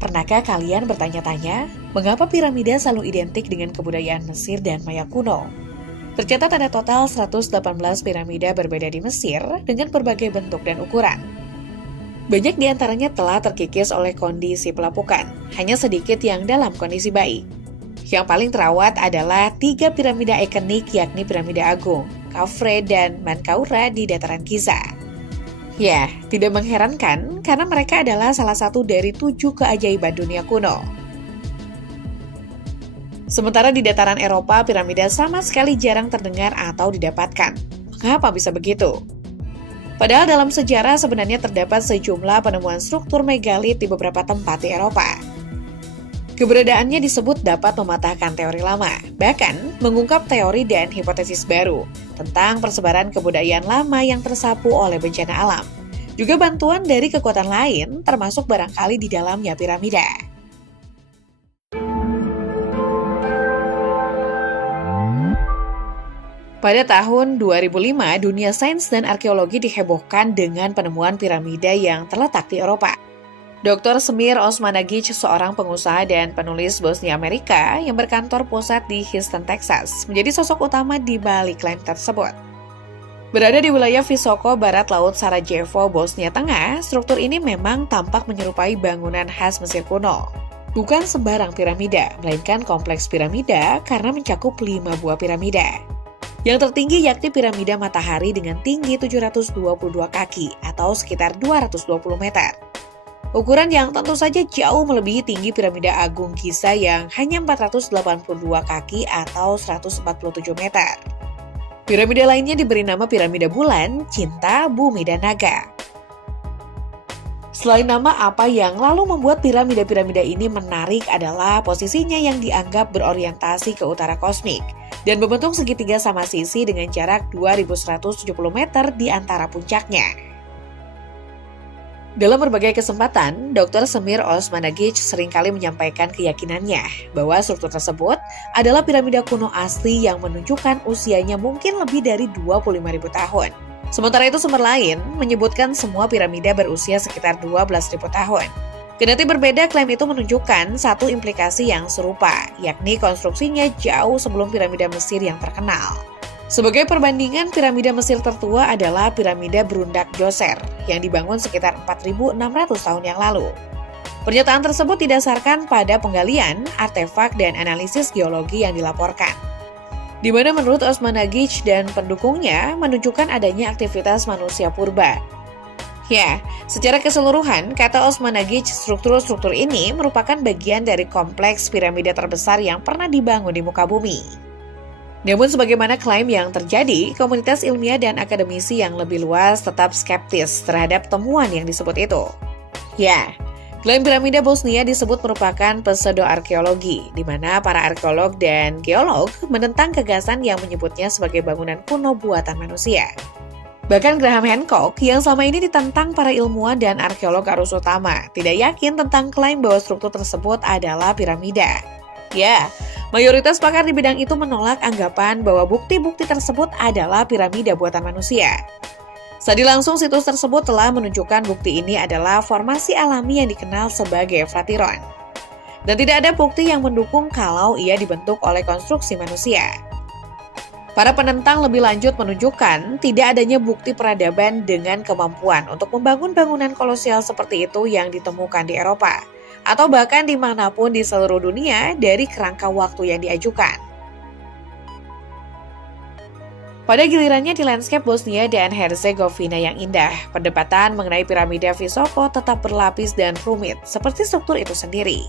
Pernahkah kalian bertanya-tanya, mengapa piramida selalu identik dengan kebudayaan Mesir dan Maya kuno? Tercatat ada total 118 piramida berbeda di Mesir dengan berbagai bentuk dan ukuran. Banyak di antaranya telah terkikis oleh kondisi pelapukan, hanya sedikit yang dalam kondisi baik. Yang paling terawat adalah 3 piramida ikonik yakni Piramida Agung, Khafre, dan Menkaura di dataran Giza. Ya, tidak mengherankan karena mereka adalah salah satu dari 7 keajaiban dunia kuno. Sementara di dataran Eropa, piramida sama sekali jarang terdengar atau didapatkan. Mengapa bisa begitu? Padahal dalam sejarah sebenarnya terdapat sejumlah penemuan struktur megalit di beberapa tempat di Eropa. Keberadaannya disebut dapat mematahkan teori lama, bahkan mengungkap teori dan hipotesis baru tentang persebaran kebudayaan lama yang tersapu oleh bencana alam. Juga bantuan dari kekuatan lain, termasuk barangkali di dalamnya piramida. Pada tahun 2005, dunia sains dan arkeologi dihebohkan dengan penemuan piramida yang terletak di Eropa. Dr. Semir Osmanagic, seorang pengusaha dan penulis Bosnia Amerika yang berkantor pusat di Houston, Texas, menjadi sosok utama di balik klaim tersebut. Berada di wilayah Visoko, barat laut Sarajevo, Bosnia Tengah, struktur ini memang tampak menyerupai bangunan khas Mesir kuno. Bukan sembarang piramida, melainkan kompleks piramida karena mencakup 5 buah piramida. Yang tertinggi yakni piramida matahari dengan tinggi 722 kaki atau sekitar 220 meter. Ukuran yang tentu saja jauh melebihi tinggi piramida Agung Giza yang hanya 482 kaki atau 147 meter. Piramida lainnya diberi nama piramida bulan, cinta, bumi, dan naga. Selain nama, apa yang lalu membuat piramida-piramida ini menarik adalah posisinya yang dianggap berorientasi ke utara kosmik dan membentuk segitiga sama sisi dengan jarak 2170 meter di antara puncaknya. Dalam berbagai kesempatan, Dr. Semir Osmanagic seringkali menyampaikan keyakinannya bahwa struktur tersebut adalah piramida kuno asli yang menunjukkan usianya mungkin lebih dari 25.000 tahun. Sementara itu sumber lain menyebutkan semua piramida berusia sekitar 12.000 tahun. Kendati berbeda, klaim itu menunjukkan satu implikasi yang serupa, yakni konstruksinya jauh sebelum piramida Mesir yang terkenal. Sebagai perbandingan, piramida Mesir tertua adalah piramida Berundak Djoser yang dibangun sekitar 4.600 tahun yang lalu. Pernyataan tersebut didasarkan pada penggalian, artefak, dan analisis geologi yang dilaporkan. Di mana menurut Osmanagic dan pendukungnya menunjukkan adanya aktivitas manusia purba. Ya, secara keseluruhan, kata Osmanagic, struktur-struktur ini merupakan bagian dari kompleks piramida terbesar yang pernah dibangun di muka bumi. Namun sebagaimana klaim yang terjadi, komunitas ilmiah dan akademisi yang lebih luas tetap skeptis terhadap temuan yang disebut itu. Ya, klaim piramida Bosnia disebut merupakan pseudo-arkeologi, di mana para arkeolog dan geolog menentang gagasan yang menyebutnya sebagai bangunan kuno buatan manusia. Bahkan Graham Hancock yang selama ini ditentang para ilmuwan dan arkeolog arus utama tidak yakin tentang klaim bahwa struktur tersebut adalah piramida. Ya, mayoritas pakar di bidang itu menolak anggapan bahwa bukti-bukti tersebut adalah piramida buatan manusia. Sadi langsung situs tersebut telah menunjukkan bukti ini adalah formasi alami yang dikenal sebagai Flatiron. Dan tidak ada bukti yang mendukung kalau ia dibentuk oleh konstruksi manusia. Para penentang lebih lanjut menunjukkan tidak adanya bukti peradaban dengan kemampuan untuk membangun bangunan kolosial seperti itu yang ditemukan di Eropa, atau bahkan dimanapun di seluruh dunia dari kerangka waktu yang diajukan. Pada gilirannya di lanskap Bosnia dan Herzegovina yang indah, perdebatan mengenai piramida Visoko tetap berlapis dan rumit, seperti struktur itu sendiri.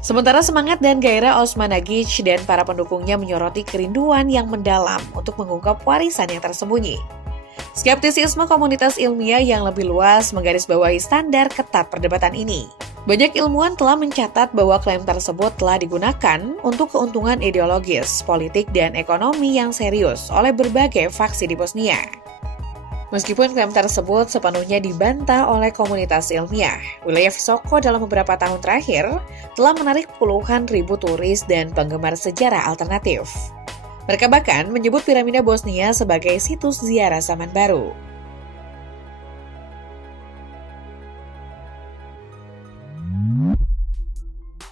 Sementara semangat dan gairah Osmanagic dan para pendukungnya menyoroti kerinduan yang mendalam untuk mengungkap warisan yang tersembunyi. Skeptisisme komunitas ilmiah yang lebih luas menggarisbawahi standar ketat perdebatan ini. Banyak ilmuwan telah mencatat bahwa klaim tersebut telah digunakan untuk keuntungan ideologis, politik, dan ekonomi yang serius oleh berbagai faksi di Bosnia. Meskipun klaim tersebut sepenuhnya dibantah oleh komunitas ilmiah, wilayah Visoko dalam beberapa tahun terakhir telah menarik puluhan ribu turis dan penggemar sejarah alternatif. Mereka bahkan menyebut piramida Bosnia sebagai situs ziarah zaman baru.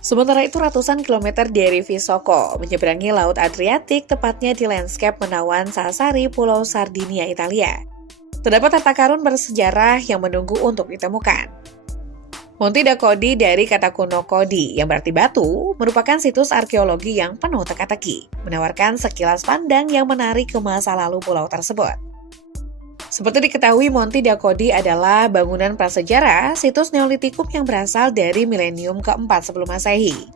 Sementara itu ratusan kilometer dari Visoko menyeberangi Laut Adriatik, tepatnya di lanskap Menawan Sassari, Pulau Sardinia, Italia. Terdapat harta karun bersejarah yang menunggu untuk ditemukan. Monte da Codi dari kata kuno Codi yang berarti batu merupakan situs arkeologi yang penuh teka-teki, menawarkan sekilas pandang yang menarik ke masa lalu pulau tersebut. Seperti diketahui, Monte da Codi adalah bangunan prasejarah situs Neolitikum yang berasal dari milenium keempat sebelum Masehi,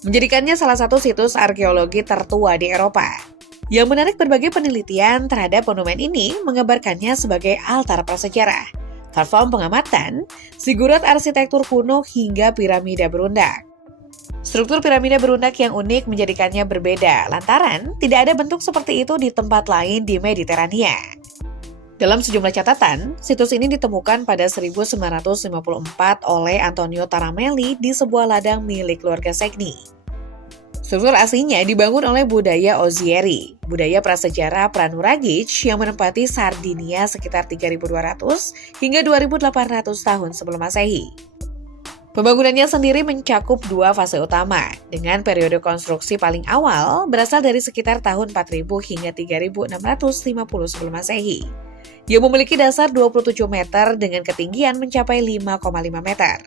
menjadikannya salah satu situs arkeologi tertua di Eropa. Yang menarik, berbagai penelitian terhadap monumen ini mengabarkannya sebagai altar prasejarah, platform pengamatan, zigurat arsitektur kuno hingga piramida berundak. Struktur piramida berundak yang unik menjadikannya berbeda, lantaran tidak ada bentuk seperti itu di tempat lain di Mediterania. Dalam sejumlah catatan, situs ini ditemukan pada 1954 oleh Antonio Taramelli di sebuah ladang milik keluarga Segni. Struktur aslinya dibangun oleh budaya Ozieri, budaya prasejarah Pranuragic yang menempati Sardinia sekitar 3.200 hingga 2.800 tahun sebelum Masehi. Pembangunannya sendiri mencakup dua fase utama, dengan periode konstruksi paling awal berasal dari sekitar tahun 4.000 hingga 3.650 sebelum Masehi, yang memiliki dasar 27 meter dengan ketinggian mencapai 5,5 meter.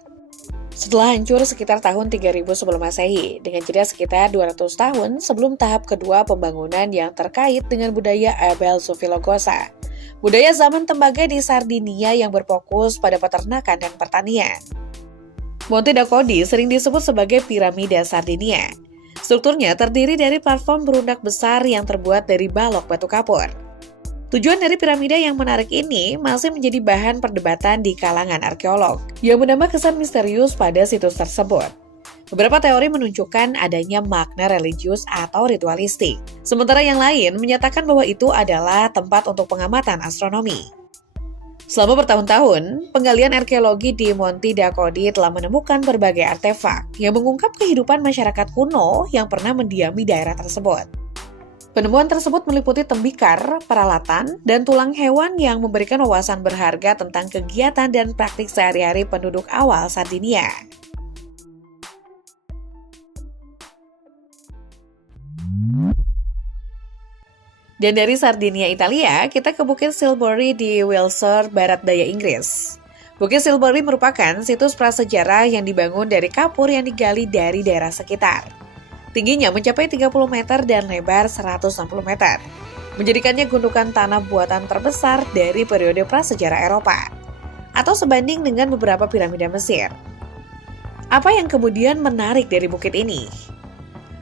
Setelah hancur sekitar tahun 3000 sebelum Masehi, dengan jeda sekitar 200 tahun sebelum tahap kedua pembangunan yang terkait dengan budaya Abel Sufilogosa, budaya zaman tembaga di Sardinia yang berfokus pada peternakan dan pertanian. Monte da Codi sering disebut sebagai piramida Sardinia. Strukturnya terdiri dari platform berundak besar yang terbuat dari balok batu kapur. Tujuan dari piramida yang menarik ini masih menjadi bahan perdebatan di kalangan arkeolog, yang menambah kesan misterius pada situs tersebut. Beberapa teori menunjukkan adanya makna religius atau ritualistik, sementara yang lain menyatakan bahwa itu adalah tempat untuk pengamatan astronomi. Selama bertahun-tahun, penggalian arkeologi di Monte da Codi telah menemukan berbagai artefak yang mengungkap kehidupan masyarakat kuno yang pernah mendiami daerah tersebut. Penemuan tersebut meliputi tembikar, peralatan, dan tulang hewan yang memberikan wawasan berharga tentang kegiatan dan praktik sehari-hari penduduk awal Sardinia. Dan dari Sardinia, Italia, kita ke Bukit Silbury di Wiltshire, barat daya Inggris. Bukit Silbury merupakan situs prasejarah yang dibangun dari kapur yang digali dari daerah sekitar. Tingginya mencapai 30 meter dan lebar 160 meter, menjadikannya gundukan tanah buatan terbesar dari periode prasejarah Eropa, atau sebanding dengan beberapa piramida Mesir. Apa yang kemudian menarik dari bukit ini?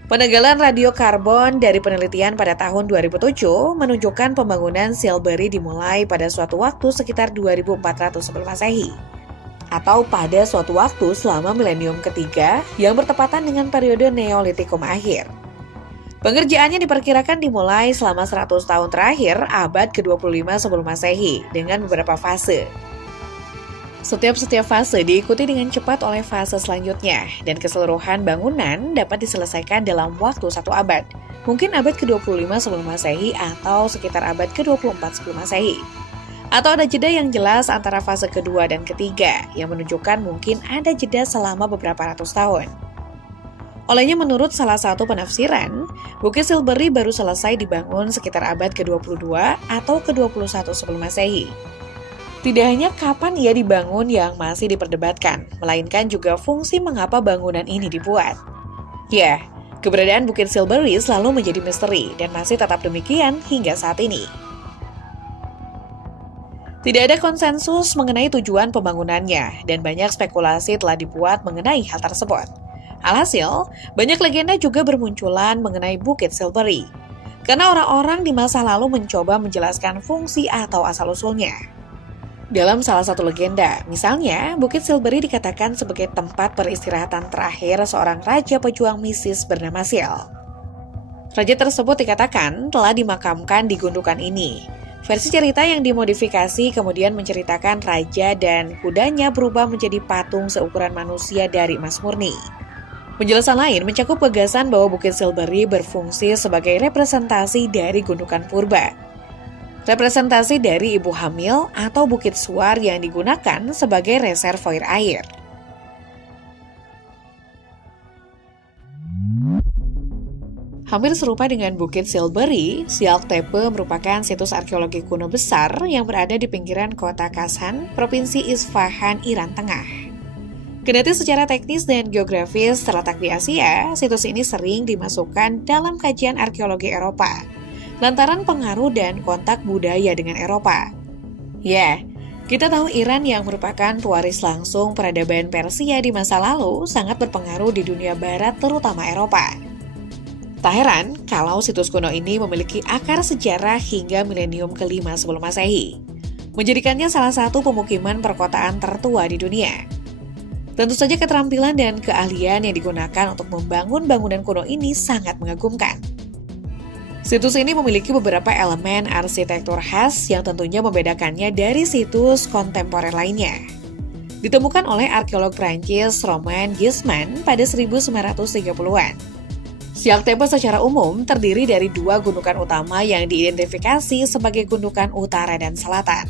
Penegalan radiokarbon dari penelitian pada tahun 2007 menunjukkan pembangunan Silbury dimulai pada suatu waktu sekitar 2400 sebelum Masehi, atau pada suatu waktu selama milenium ketiga yang bertepatan dengan periode Neolitikum akhir. Pengerjaannya diperkirakan dimulai selama 100 tahun terakhir abad ke-25 sebelum Masehi dengan beberapa fase. Setiap fase diikuti dengan cepat oleh fase selanjutnya, dan keseluruhan bangunan dapat diselesaikan dalam waktu 1 abad, mungkin abad ke-25 sebelum Masehi atau sekitar abad ke-24 sebelum Masehi. Atau ada jeda yang jelas antara fase kedua dan ketiga, yang menunjukkan mungkin ada jeda selama beberapa ratus tahun. Olehnya, menurut salah satu penafsiran, Bukit Silbury baru selesai dibangun sekitar abad ke-22 atau ke-21 sebelum Masehi. Tidak hanya kapan ia dibangun yang masih diperdebatkan, melainkan juga fungsi mengapa bangunan ini dibuat. Ya, keberadaan Bukit Silbury selalu menjadi misteri dan masih tetap demikian hingga saat ini. Tidak ada konsensus mengenai tujuan pembangunannya, dan banyak spekulasi telah dibuat mengenai hal tersebut. Alhasil, banyak legenda juga bermunculan mengenai Bukit Silbury, karena orang-orang di masa lalu mencoba menjelaskan fungsi atau asal-usulnya. Dalam salah satu legenda, misalnya, Bukit Silbury dikatakan sebagai tempat peristirahatan terakhir seorang raja pejuang mistis bernama Sil. Raja tersebut dikatakan telah dimakamkan di gundukan ini. Versi cerita yang dimodifikasi kemudian menceritakan raja dan kudanya berubah menjadi patung seukuran manusia dari emas murni. Penjelasan lain mencakup gagasan bahwa Bukit Silbury berfungsi sebagai representasi dari gundukan purba, representasi dari ibu hamil atau bukit suar yang digunakan sebagai reservoir air. Hampir serupa dengan Bukit Silberi, Siak Tepe merupakan situs arkeologi kuno besar yang berada di pinggiran kota Kazan, Provinsi Isfahan, Iran Tengah. Kendati secara teknis dan geografis terletak di Asia, situs ini sering dimasukkan dalam kajian arkeologi Eropa, lantaran pengaruh dan kontak budaya dengan Eropa. Ya, kita tahu Iran yang merupakan pewaris langsung peradaban Persia di masa lalu sangat berpengaruh di dunia barat terutama Eropa. Tak heran kalau situs kuno ini memiliki akar sejarah hingga milenium kelima sebelum Masehi, menjadikannya salah satu pemukiman perkotaan tertua di dunia. Tentu saja keterampilan dan keahlian yang digunakan untuk membangun bangunan kuno ini sangat mengagumkan. Situs ini memiliki beberapa elemen arsitektur khas yang tentunya membedakannya dari situs kontemporer lainnya. Ditemukan oleh arkeolog Prancis Romain Gisman pada 1930-an. Siak Tepe secara umum terdiri dari dua gundukan utama yang diidentifikasi sebagai gundukan utara dan selatan.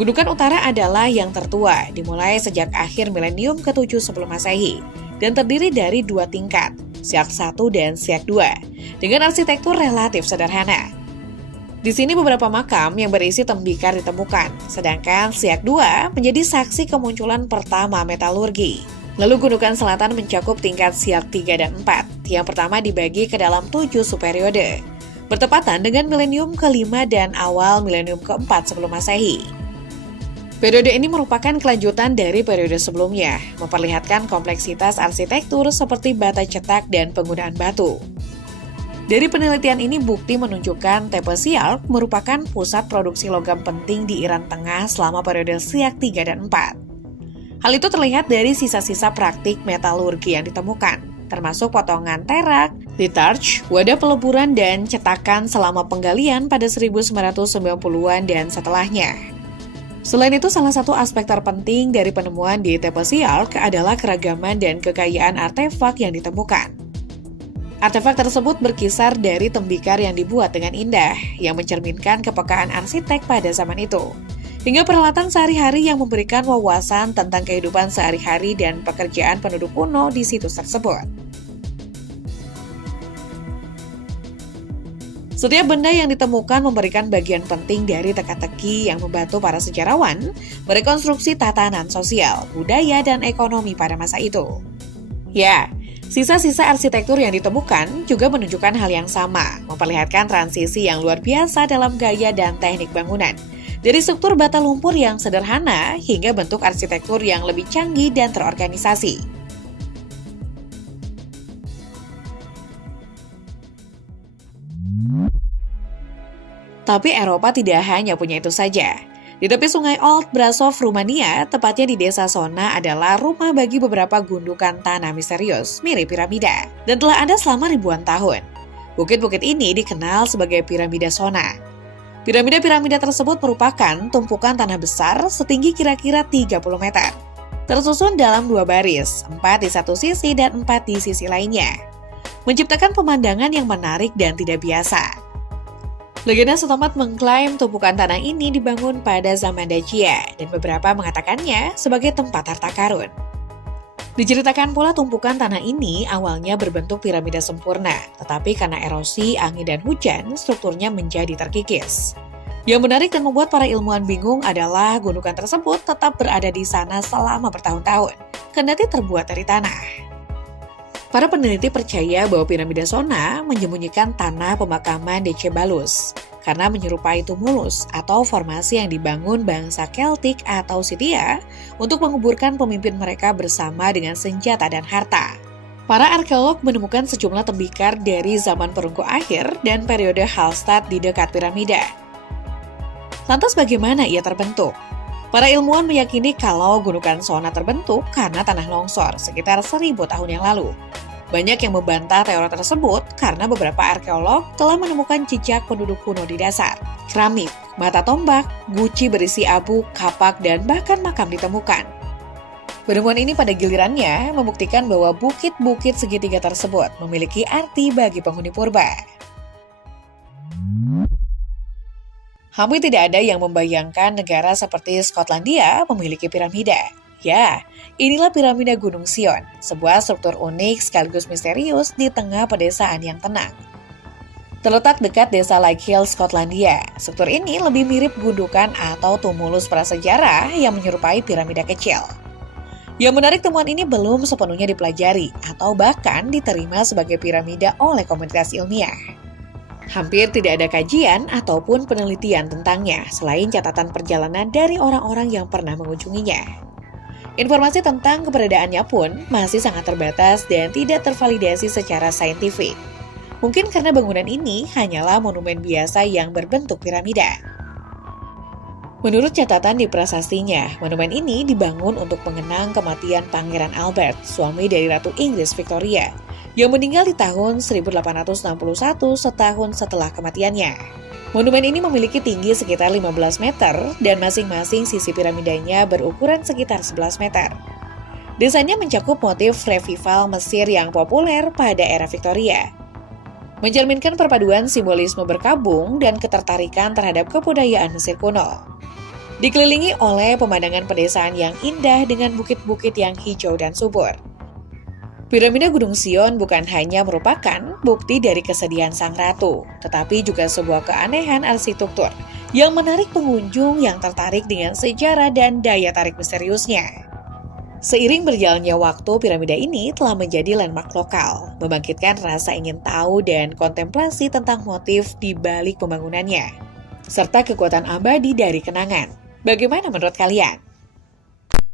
Gundukan utara adalah yang tertua, dimulai sejak akhir milenium ke-7 sebelum Masehi, dan terdiri dari dua tingkat, Siak 1 dan Siak 2, dengan arsitektur relatif sederhana. Di sini beberapa makam yang berisi tembikar ditemukan, sedangkan Siak 2 menjadi saksi kemunculan pertama metalurgi. Lalu gundukan selatan mencakup tingkat Siak 3 dan 4, yang pertama dibagi ke dalam 7 subperiode, bertepatan dengan milenium ke-5 dan awal milenium ke-4 sebelum Masehi. Periode ini merupakan kelanjutan dari periode sebelumnya, memperlihatkan kompleksitas arsitektur seperti bata cetak dan penggunaan batu. Dari penelitian ini bukti menunjukkan Tepe Siak merupakan pusat produksi logam penting di Iran Tengah selama periode Siak 3 dan 4. Hal itu terlihat dari sisa-sisa praktik metalurgi yang ditemukan, termasuk potongan terak, litarge, wadah peleburan, dan cetakan selama penggalian pada 1990-an dan setelahnya. Selain itu, salah satu aspek terpenting dari penemuan di Tepe Siak adalah keragaman dan kekayaan artefak yang ditemukan. Artefak tersebut berkisar dari tembikar yang dibuat dengan indah, yang mencerminkan kepekaan arsitek pada zaman itu, hingga peralatan sehari-hari yang memberikan wawasan tentang kehidupan sehari-hari dan pekerjaan penduduk kuno di situs tersebut. Setiap benda yang ditemukan memberikan bagian penting dari teka-teki yang membantu para sejarawan merekonstruksi tatanan sosial, budaya, dan ekonomi pada masa itu. Ya, sisa-sisa arsitektur yang ditemukan juga menunjukkan hal yang sama, memperlihatkan transisi yang luar biasa dalam gaya dan teknik bangunan. Dari struktur bata lumpur yang sederhana hingga bentuk arsitektur yang lebih canggih dan terorganisasi. Tapi Eropa tidak hanya punya itu saja. Di tepi sungai Old Brasov, Rumania, tepatnya di desa Sona adalah rumah bagi beberapa gundukan tanah misterius mirip piramida dan telah ada selama ribuan tahun. Bukit-bukit ini dikenal sebagai piramida Sona. Piramida-piramida tersebut merupakan tumpukan tanah besar setinggi kira-kira 30 meter. Tersusun dalam dua baris, 4 di satu sisi dan 4 di sisi lainnya, menciptakan pemandangan yang menarik dan tidak biasa. Legenda setempat mengklaim tumpukan tanah ini dibangun pada zaman Dacia dan beberapa mengatakannya sebagai tempat harta karun. Diceritakan pula tumpukan tanah ini awalnya berbentuk piramida sempurna, tetapi karena erosi, angin, dan hujan, strukturnya menjadi terkikis. Yang menarik dan membuat para ilmuwan bingung adalah gundukan tersebut tetap berada di sana selama bertahun-tahun, kendati terbuat dari tanah. Para peneliti percaya bahwa piramida Sona menyembunyikan tanah pemakaman Decebalus, karena menyerupai tumulus atau formasi yang dibangun bangsa Keltik atau Scythia untuk menguburkan pemimpin mereka bersama dengan senjata dan harta. Para arkeolog menemukan sejumlah tembikar dari zaman perunggu akhir dan periode Hallstatt di dekat piramida. Lantas bagaimana ia terbentuk? Para ilmuwan meyakini kalau gundukan Sona terbentuk karena tanah longsor sekitar 1000 tahun yang lalu. Banyak yang membantah teori tersebut karena beberapa arkeolog telah menemukan jejak penduduk kuno di dasar. Keramik, mata tombak, guci berisi abu, kapak, dan bahkan makam ditemukan. Penemuan ini pada gilirannya membuktikan bahwa bukit-bukit segitiga tersebut memiliki arti bagi penghuni purba. Hampir tidak ada yang membayangkan negara seperti Skotlandia memiliki piramida. Ya, inilah piramida Gunung Sion, sebuah struktur unik sekaligus misterius di tengah pedesaan yang tenang. Terletak dekat desa Lake Hill, Skotlandia, struktur ini lebih mirip gundukan atau tumulus prasejarah yang menyerupai piramida kecil. Yang menarik, temuan ini belum sepenuhnya dipelajari atau bahkan diterima sebagai piramida oleh komunitas ilmiah. Hampir tidak ada kajian ataupun penelitian tentangnya selain catatan perjalanan dari orang-orang yang pernah mengunjunginya. Informasi tentang keberadaannya pun masih sangat terbatas dan tidak tervalidasi secara saintifik. Mungkin karena bangunan ini hanyalah monumen biasa yang berbentuk piramida. Menurut catatan di prasastinya, monumen ini dibangun untuk mengenang kematian Pangeran Albert, suami dari Ratu Inggris Victoria, yang meninggal di tahun 1861 setahun setelah kematiannya. Monumen ini memiliki tinggi sekitar 15 meter dan masing-masing sisi piramidanya berukuran sekitar 11 meter. Desainnya mencakup motif revival Mesir yang populer pada era Victoria, mencerminkan perpaduan simbolisme berkabung dan ketertarikan terhadap kebudayaan Mesir kuno. Dikelilingi oleh pemandangan pedesaan yang indah dengan bukit-bukit yang hijau dan subur. Piramida Gunung Sion bukan hanya merupakan bukti dari kesedihan sang ratu, tetapi juga sebuah keanehan arsitektur yang menarik pengunjung yang tertarik dengan sejarah dan daya tarik misteriusnya. Seiring berjalannya waktu, piramida ini telah menjadi landmark lokal, membangkitkan rasa ingin tahu dan kontemplasi tentang motif di balik pembangunannya, serta kekuatan abadi dari kenangan. Bagaimana menurut kalian?